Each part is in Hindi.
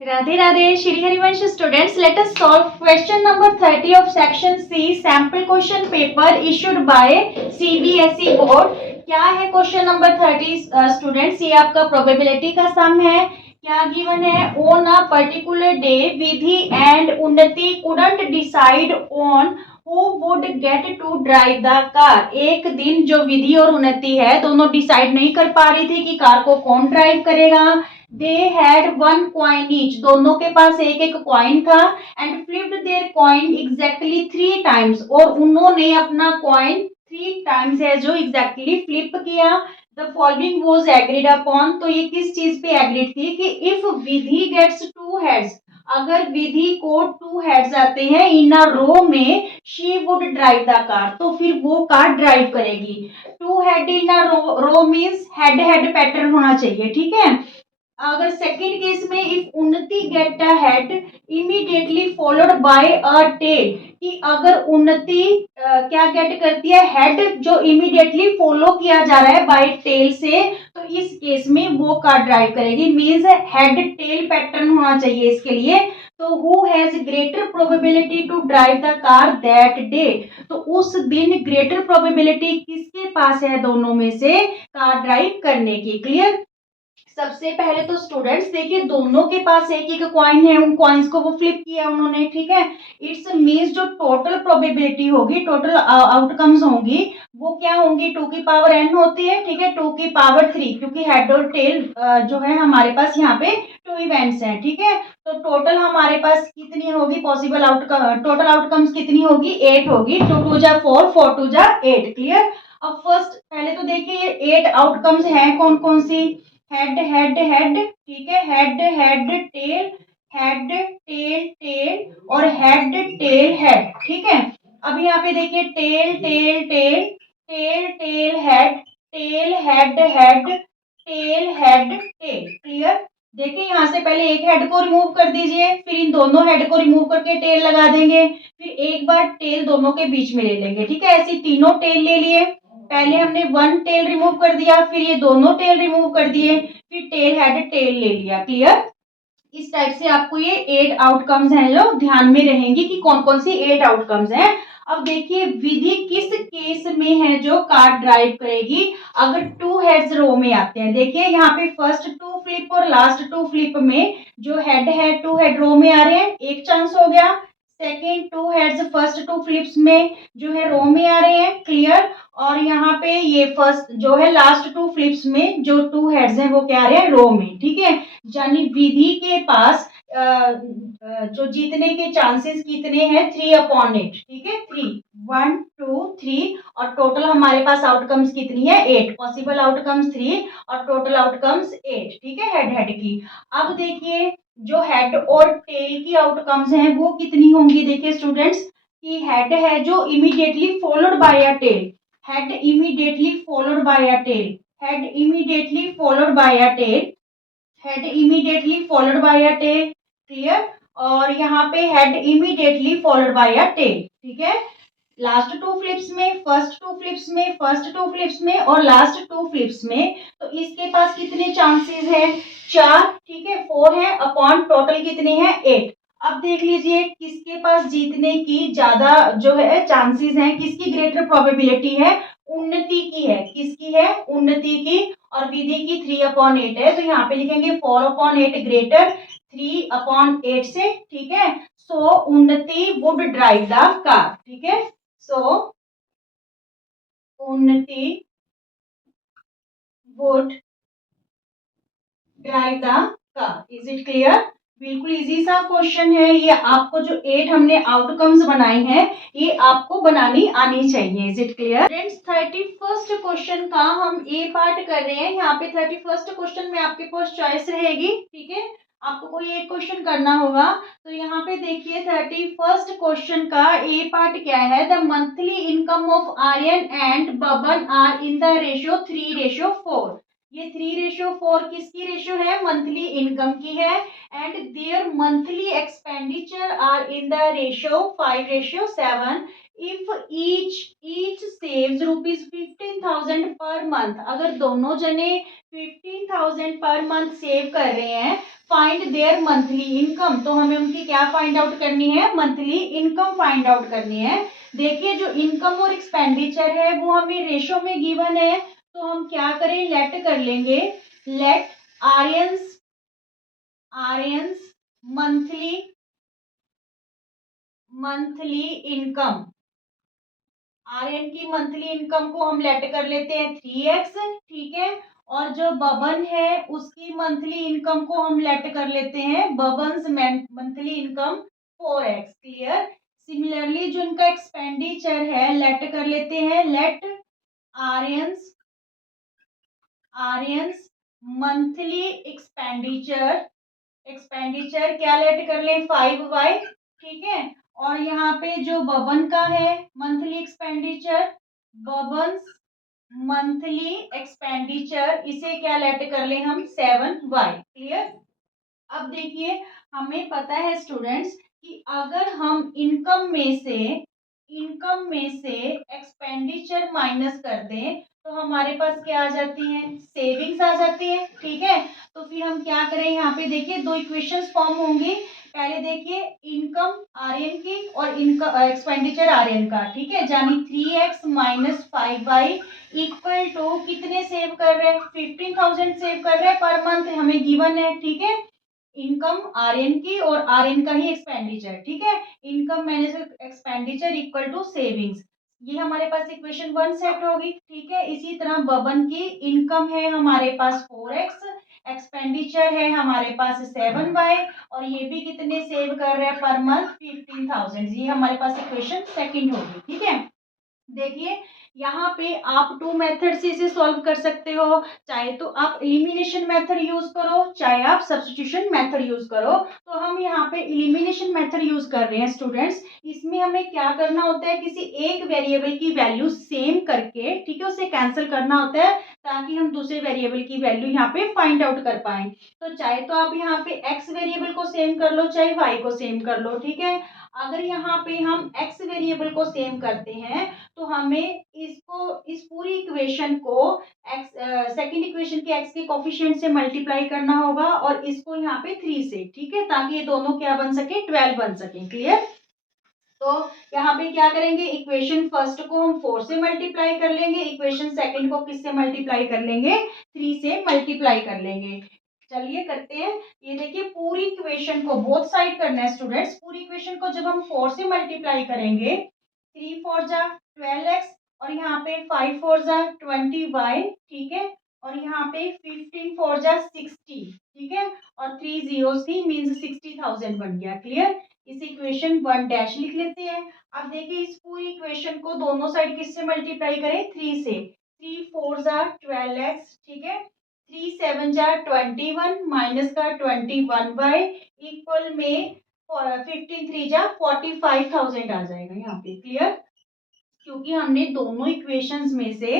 Radhe Radhe Shri Harivansh students, let us solve question number 30 of section C sample question paper issued by CBSE board. क्या है क्वेश्चन नंबर 30 स्टूडेंट्स? ये आपका प्रोबेबिलिटी का सम है। क्या गिवन है? On a particular day Vidhi and Unnati couldn't decide on who would get to drive the car. एक दिन जो विधि और उन्नति है दोनों डिसाइड नहीं कर पा रही थी कि कार को कौन ड्राइव करेगा। They had one coin each, दोनों के पास एक एक कॉइन था। And flipped their coin exactly 3 times, और उन्होंने अपना कॉइन 3 टाइम्स है जो एग्जैक्टली फ्लिप किया। The following was agreed upon, तो ये किस चीज पे एग्रीड थी कि इफ विधि गेट्स 2 हेड्स, अगर विधि को 2 हेड्स आते हैं इन अ रो में, she would drive the car, तो फिर वो कार ड्राइव करेगी। 2 head in a row means head head pattern होना चाहिए, ठीक है। अगर सेकंड केस में if Unnati get a head immediately followed by a tail, कि अगर उन्नति क्या गेट करती है, हेड जो इमीडिएटली फॉलो किया जा रहा है बाय टेल से, तो इस केस में वो कार ड्राइव करेगी। मींस हेड टेल पैटर्न होना चाहिए इसके लिए। तो who has greater probability to drive the car that day, तो उस दिन ग्रेटर प्रोबेबिलिटी किसके पास है दोनों में से कार ड्राइव करने की। क्लियर? सबसे पहले तो स्टूडेंट्स देखिए दोनों के पास एक एक कॉइन है, उन कॉइन्स को वो फ्लिप किया उन्होंने, ठीक है। इट्स मींस जो टोटल प्रोबेबिलिटी होगी, टोटल आउटकम्स होंगी, वो क्या होंगी, 2 की पावर n होती है, ठीक है, 2 की पावर 3, क्योंकि हेड और टेल जो है हमारे पास यहाँ पे 2 इवेंट्स हैं, ठीक है। तो टोटल हमारे पास कितनी होगी पॉसिबल आउटकम, टोटल आउटकम्स कितनी होगी, 8 होगी। 2 2 जा 4, 4 2 जा 8। क्लियर? अब फर्स्ट पहले तो देखिए 8 आउटकम्स हैं कौन कौन सी। हेड हेड हेड, ठीक है, head head tail, head tail tail, और हेड टेल हेड, ठीक है। अब यहाँ पे देखिए tail tail tail, tail tail head, tail head head, tail head tail. Clear? देखिए यहाँ से पहले एक हेड को रिमूव कर दीजिए, फिर इन दोनों हेड को रिमूव करके टेल लगा देंगे, फिर एक बार टेल दोनों के बीच में ले लेंगे, ठीक है। ऐसी तीनों टेल ले लिए, पहले हमने 1 टेल रिमूव कर दिया, फिर ये दोनों टेल रिमूव कर दिए, फिर टेल हेड टेल ले लिया। क्लियर? इस टाइप से आपको ये 8 आउटकम्स हैं जो ध्यान में रहेंगी कि कौन कौन सी 8 आउटकम्स हैं। अब देखिए विधि किस केस में है जो कार ड्राइव करेगी, अगर 2 हेड्स रो में आते हैं। देखिए यहाँ पे फर्स्ट 2 फ्लिप और लास्ट 2 फ्लिप में जो हेड है 2 हेड रो में आ रहे हैं, एक चांस हो गया। सेकेंड 2 हेड्स फर्स्ट 2 फ्लिप्स में जो है रो में आ रहे हैं। क्लियर? और यहाँ पे ये फर्स्ट जो है लास्ट 2 फ्लिप्स में जो 2 हेड्स हैं वो क्या आ रहे हैं, रो में, ठीक है। यानी विधि के पास जो जीतने के चांसेस कितने हैं, 3/8, ठीक है, 3, 1 2 3, और टोटल हमारे पास आउटकम्स कितनी है, 8, पॉसिबल आउटकम्स 3 और टोटल आउटकम्स 8, ठीक है, हेड हेड की। अब देखिए जो हेड और टेल की आउटकम्स हैं वो कितनी होंगी। देखिए स्टूडेंट्स की हेड है जो immediately followed by a tail, head immediately followed by a tail, head immediately followed by a tail, head immediately followed by a tail. Clear? और यहाँ पे head immediately followed by a tail, ठीक है। लास्ट 2 फ्लिप्स में, फर्स्ट 2 फ्लिप्स में, फर्स्ट 2 फ्लिप्स में और लास्ट 2 फ्लिप्स में, तो इसके पास कितने चांसेस है, 4, ठीक है, 4 है अपॉन टोटल कितने हैं, 8। अब देख लीजिए किसके पास जीतने की ज्यादा जो है चांसेस हैं, किसकी ग्रेटर प्रोबेबिलिटी है, उन्नति की है, किसकी है, उन्नति की। और विधि की 3/8 है, तो यहाँ पे लिखेंगे 4/8 ग्रेटर 3/8 से, ठीक है। सो उन्नति वुड ड्राइव द कार, ठीक है। सो उन्नति would drive the car. Is it clear? बिल्कुल इजी सा क्वेश्चन है ये। आपको जो 8 हमने आउटकम्स बनाए हैं ये आपको बनानी आनी चाहिए। Is it clear friends? 31st question का हम ए पार्ट कर रहे हैं। यहाँ पे 31st क्वेश्चन में आपके पास चॉइस रहेगी, ठीक है। आपको कोई एक क्वेश्चन करना होगा। तो यहाँ पे देखिए 31st क्वेश्चन का ए पार्ट क्या है, the monthly income of Aryan and Baban are in the ratio 3:4। ये 3:4 किसकी रेशियो है, मंथली इनकम की है। And their monthly expenditure are in the ratio 5:7। If each saves ₹15,000 per month, अगर दोनों जने 15,000 पर मंथ सेव कर रहे हैं, फाइंड देयर मंथली इनकम, तो हमें उनकी क्या फाइंड आउट करनी है, मंथली इनकम फाइंड आउट करनी है। देखिए जो इनकम और एक्सपेंडिचर है वो हमें रेशो में गिवन है, तो हम क्या करें, लेट कर लेंगे, let Aryan's monthly income, Aryan की मंथली इनकम को हम लेट कर लेते हैं 3x, ठीक है। और जो बबन है उसकी मंथली इनकम को हम लेट कर लेते हैं, Baban's monthly income 4x, clear. Similarly जो इनका एक्सपेंडिचर है लेट कर लेते हैं, लेट आर्यंस मंथली एक्सपेंडिचर क्या लेट कर ले, 5y, ठीक है। और यहाँ पे जो बबन का है मंथली एक्सपेंडिचर, बबन्स मंथली एक्सपेंडिचर, इसे क्या लेट कर ले हम, 7y, क्लियर। अब देखिए हमें पता है स्टूडेंट्स कि अगर हम इनकम में से एक्सपेंडिचर माइनस कर दें तो हमारे पास क्या आ जाती है, सेविंग्स आ जाती है, ठीक है। तो फिर हम क्या करें, यहाँ पे देखिए दो इक्वेशंस फॉर्म होंगी, पहले देखिए इनकम आर्यन की और इनकम एक्सपेंडिचर आर्यन का, ठीक है, यानी 3x minus 5y equal to कितने सेव कर रहे हैं, 15,000 सेव कर रहे हैं पर मंथ, हमें गिवन है, ठीक है। इनकम आर्यन की और आर्यन का ही एक्सपेंडिचर, ठीक है, income minus expenditure equal to savings, ये हमारे पास इक्वेशन 1 सेट होगी, ठीक है। इसी तरह बबन की इनकम है हमारे पास 4x, एक्सपेंडिचर है हमारे पास 7y, और ये भी कितने सेव कर रहे हैं पर मंथ, 15,000, ये हमारे पास इक्वेशन सेकंड होगी, ठीक है। देखिए यहाँ पे आप टू मेथड से इसे सॉल्व कर सकते हो, चाहे तो आप एलिमिनेशन मेथड यूज करो, चाहे आप सब्स्टिट्यूशन मेथड यूज करो। तो हम यहाँ पे एलिमिनेशन मेथड यूज कर रहे हैं स्टूडेंट्स, इसमें हमें क्या करना होता है, किसी एक वेरिएबल की वैल्यू सेम करके, ठीक है, उसे कैंसिल करना होता है ताकि हम दूसरे वेरिएबल की वैल्यू यहाँ पे फाइंड आउट कर पाए। तो चाहे तो आप यहाँ पे एक्स वेरिएबल को सेम कर लो, चाहे वाई को सेम कर लो, ठीक है। अगर यहाँ पे हम एक्स वेरिएबल को सेम करते हैं तो हमें इस पूरी इक्वेशन को एक्स सेकेंड इक्वेशन के एक्स के कोफिशिएंट से मल्टीप्लाई करना होगा और इसको यहाँ पे 3 से, ठीक है, ताकि ये दोनों क्या बन सके, 12 बन सके, क्लियर। तो यहाँ पे क्या करेंगे, इक्वेशन फर्स्ट को हम 4 से मल्टीप्लाई कर लेंगे, इक्वेशन सेकंड को किससे मल्टीप्लाई कर लेंगे, 3 से मल्टीप्लाई कर लेंगे। चलिए करते हैं, ये देखिए पूरी इक्वेशन को बोथ साइड करना है स्टूडेंट्स, पूरी इक्वेशन को जब हम 4 से मल्टीप्लाई करेंगे, 3 4 जा 12x, और यहाँ पे 5 4 जा 20y, ठीक है, और यहाँ पे 15 4 जा 60, ठीक है, और 3 zeros थी, मीन्स 60,000 बन गया, क्लियर। इस इक्वेशन 1 डैश लिख लेते हैं। अब देखिए इस पूरी इक्वेशन को दोनों साइड किससे मल्टीप्लाई करें, 3 से, 3 4 जा 12x, ठीक है, 3 7 जा 21 माइनस का 21y इक्वल में 15 3 जा 45,000 आ जाएगा यहाँ पे, क्लियर। क्योंकि हमने दोनों इक्वेशंस में से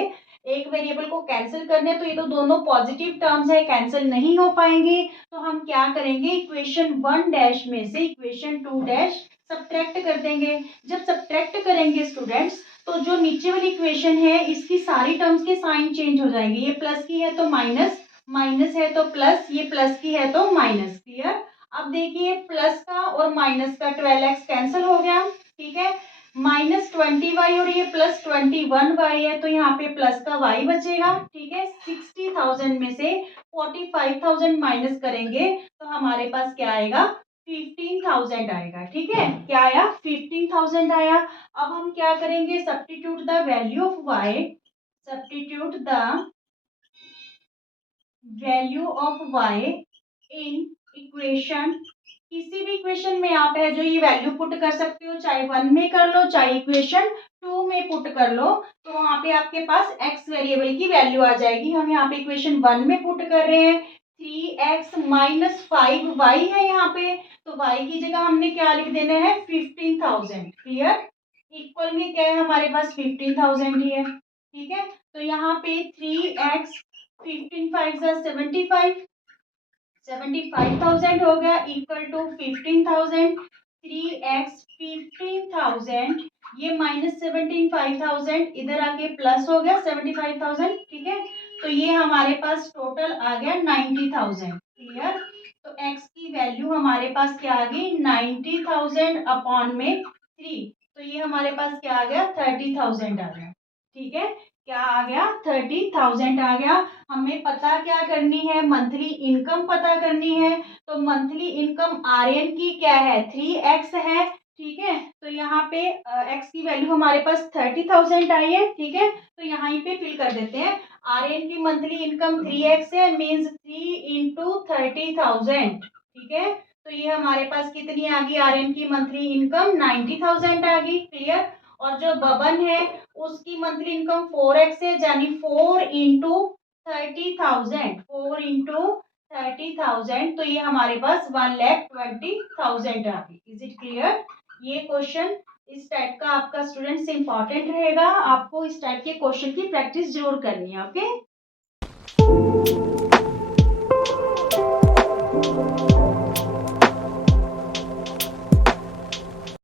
एक वेरिएबल को कैंसिल करना है, तो ये तो दोनों पॉजिटिव टर्म्स है, कैंसिल नहीं हो पाएंगे, तो हम क्या करेंगे, इक्वेशन 1 डैश में से इक्वेशन 2 डैश सब्ट्रैक्ट कर देंगे। जब सब्ट्रैक्ट करेंगे स्टूडेंट्स तो जो नीचे वाली इक्वेशन है इसकी सारी टर्म्स के साइन चेंज हो जाएंगे, ये प्लस की है तो माइनस, माइनस है तो प्लस, ये प्लस की है तो माइनस, क्लियर। अब देखिए प्लस का और माइनस का 12x कैंसिल हो गया, ठीक है, -20y और ये +21y है, तो यहाँ पे प्लस का y बचेगा, ठीक है। 60,000 में से 45,000 माइनस करेंगे तो हमारे पास क्या आएगा, 15,000 आएगा, ठीक है। क्या आया, 15,000 आया। अब हम क्या करेंगे, substitute the value of y, substitute the value of y in equation, किसी भी इक्वेशन में आप है जो ये वैल्यू पुट कर सकते हो, चाहे 1 में कर लो चाहे इक्वेशन 2 में पुट कर लो, तो वहां पे आपके पास x वेरिएबल की वैल्यू आ जाएगी। हम यहाँ पे इक्वेशन 1 में पुट कर रहे हैं, 3x माइनस 5y है यहाँ पे, तो y की जगह हमने क्या लिख देना है, 15,000, क्लियर। इक्वल में क्या है हमारे पास, 15,000 ही है, ठीक है। तो यहाँ पे 3x 15 5 75, 75,000 हो गया इक्वल टू 15,000, 3x 15,000 ये -17,500 इधर आके प्लस हो गया 75,000, ठीक है। तो ये हमारे पास टोटल आ गया 90,000, क्लियर। तो x की वैल्यू हमारे पास क्या आ गई, 90,000 अपॉन में 3, तो ये हमारे पास क्या आ गया, 30,000 आ गया, ठीक है। क्या आ गया, 30,000 आ गया। हमें पता क्या करनी है, मंथली इनकम पता करनी है। तो मंथली इनकम आर्यन की क्या है, 3x है, ठीक है। तो यहाँ पे x की वैल्यू हमारे पास 30,000 आई है, ठीक है। तो यहाँ पे फिल कर देते हैं। आर्यन की मंथली इनकम 3x है, मीन्स 3 इंटू 30,000, ठीक है। तो ये हमारे पास कितनी आ गई, आर्यन की मंथली इनकम 90,000 आ गई, क्लियर। और जो बबन है उसकी मंथली इनकम 4x है, यानी 4 इंटू 30,000, 4 इंटू 30,000, तो ये हमारे पास 1,20,000 आ गई। Is it clear. ये क्वेश्चन इस टाइप का आपका स्टूडेंट्स इंपॉर्टेंट रहेगा, आपको इस टाइप के क्वेश्चन की प्रैक्टिस जरूर करनी है, ओके।